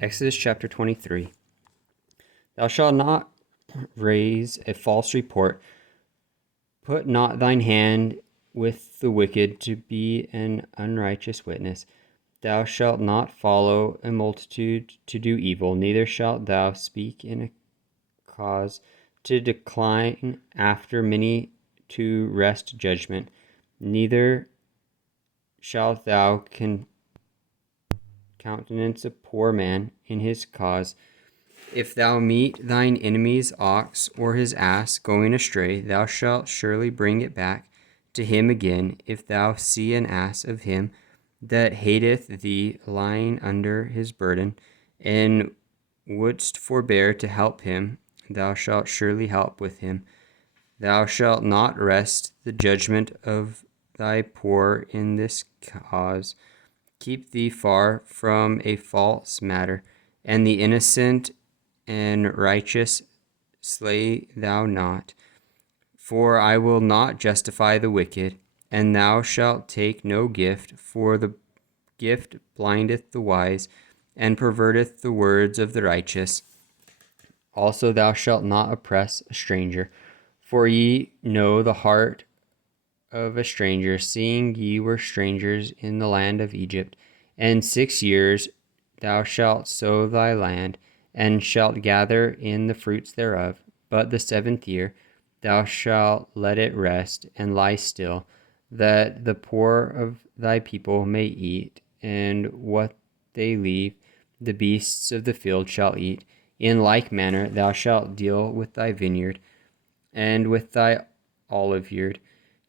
Exodus chapter 23. Thou shalt not raise a false report. Put not thine hand with the wicked to be an unrighteous witness. Thou shalt not follow a multitude to do evil, neither shalt thou speak in a cause to decline after many to wrest judgment, neither shalt thou countenance a poor man in his cause. If thou meet thine enemy's ox or his ass going astray, thou shalt surely bring it back to him again. If thou see an ass of him that hateth thee lying under his burden, and wouldst forbear to help him, thou shalt surely help with him. Thou shalt not wrest the judgment of thy poor in this cause. Keep thee far from a false matter, and the innocent and righteous slay thou not. For I will not justify the wicked, and thou shalt take no gift, for the gift blindeth the wise, and perverteth the words of the righteous. Also thou shalt not oppress a stranger, for ye know the heart of a stranger, seeing ye were strangers in the land of Egypt. And 6 years thou shalt sow thy land, and shalt gather in the fruits thereof. But the 7th year thou shalt let it rest and lie still, that the poor of thy people may eat, and what they leave the beasts of the field shall eat. In like manner thou shalt deal with thy vineyard, and with thy olive yard.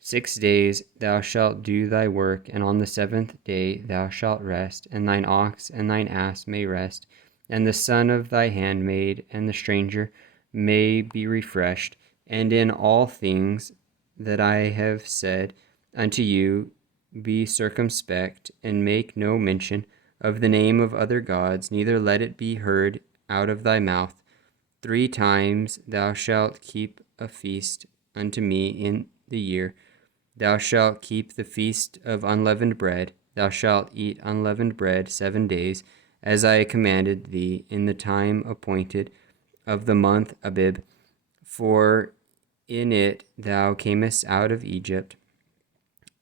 6 days thou shalt do thy work, and on the 7th day thou shalt rest, and thine ox and thine ass may rest, and the son of thy handmaid and the stranger may be refreshed. And in all things that I have said unto you, be circumspect, and make no mention of the name of other gods, neither let it be heard out of thy mouth. 3 times thou shalt keep a feast unto me in the year. Thou shalt keep the feast of unleavened bread. Thou shalt eat unleavened bread 7 days, as I commanded thee, in the time appointed of the month Abib. For in it thou camest out of Egypt,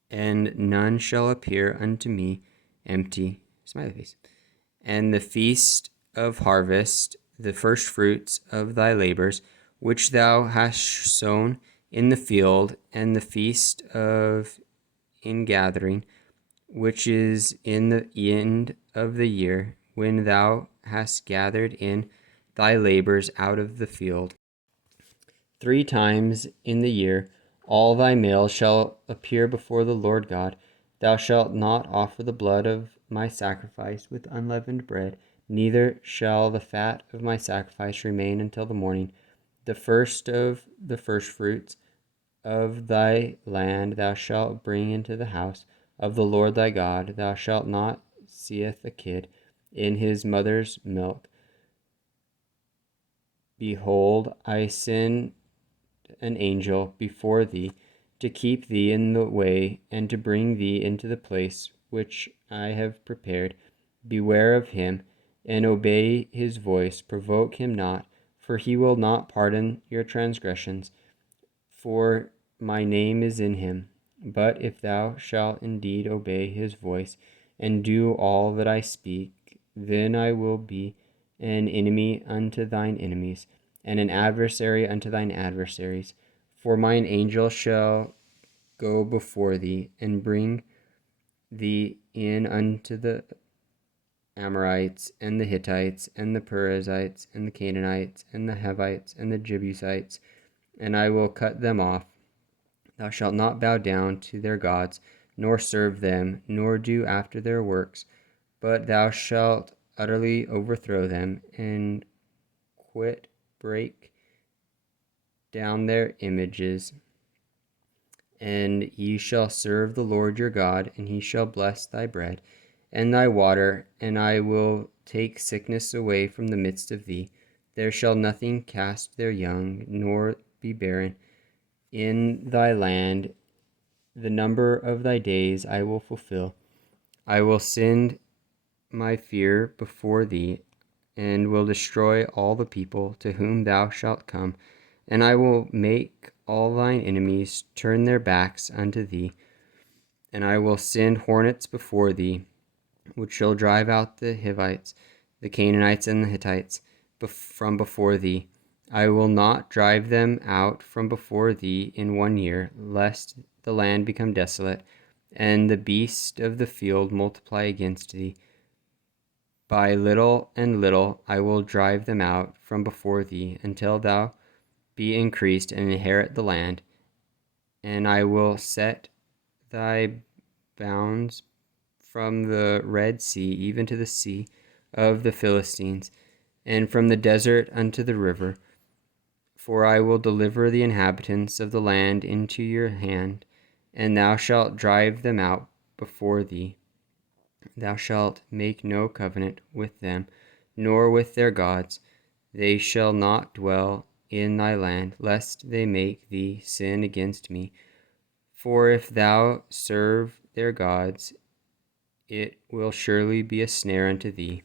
and none shall appear unto me empty. Smiley face. And the feast of harvest, the first fruits of thy labors, which thou hast sown in the field, and the feast of ingathering, which is in the end of the year, when thou hast gathered in thy labors out of the field. 3 times in the year all thy males shall appear before the Lord God. Thou shalt not offer the blood of my sacrifice with unleavened bread, neither shall the fat of my sacrifice remain until the morning. The first of the firstfruits of thy land thou shalt bring into the house of the Lord thy God. Thou shalt not seethe a kid in his mother's milk. Behold, I send an angel before thee to keep thee in the way, and to bring thee into the place which I have prepared. Beware of him, and obey his voice. Provoke him not, for he will not pardon your transgressions, for my name is in him. But if thou shalt indeed obey his voice, and do all that I speak, then I will be an enemy unto thine enemies, and an adversary unto thine adversaries. For mine angel shall go before thee, and bring thee in unto the Amorites, and the Hittites, and the Perizzites, and the Canaanites, and the Hivites, and the Jebusites, and I will cut them off. Thou shalt not bow down to their gods, nor serve them, nor do after their works, but thou shalt utterly overthrow them, and break down their images. And ye shall serve the Lord your God, and he shall bless thy bread and thy water, and I will take sickness away from the midst of thee. There shall nothing cast their young, nor be barren in thy land. The number of thy days I will fulfill. I will send my fear before thee, and will destroy all the people to whom thou shalt come, and I will make all thine enemies turn their backs unto thee, and I will send hornets before thee, which shall drive out the Hivites, the Canaanites, and the Hittites from before thee. I will not drive them out from before thee in 1 year, lest the land become desolate, and the beasts of the field multiply against thee. By little and little I will drive them out from before thee, until thou be increased and inherit the land. And I will set thy bounds from the Red Sea even to the sea of the Philistines, and from the desert unto the river. For I will deliver the inhabitants of the land into your hand, and thou shalt drive them out before thee. Thou shalt make no covenant with them, nor with their gods. They shall not dwell in thy land, lest they make thee sin against me. For if thou serve their gods, it will surely be a snare unto thee.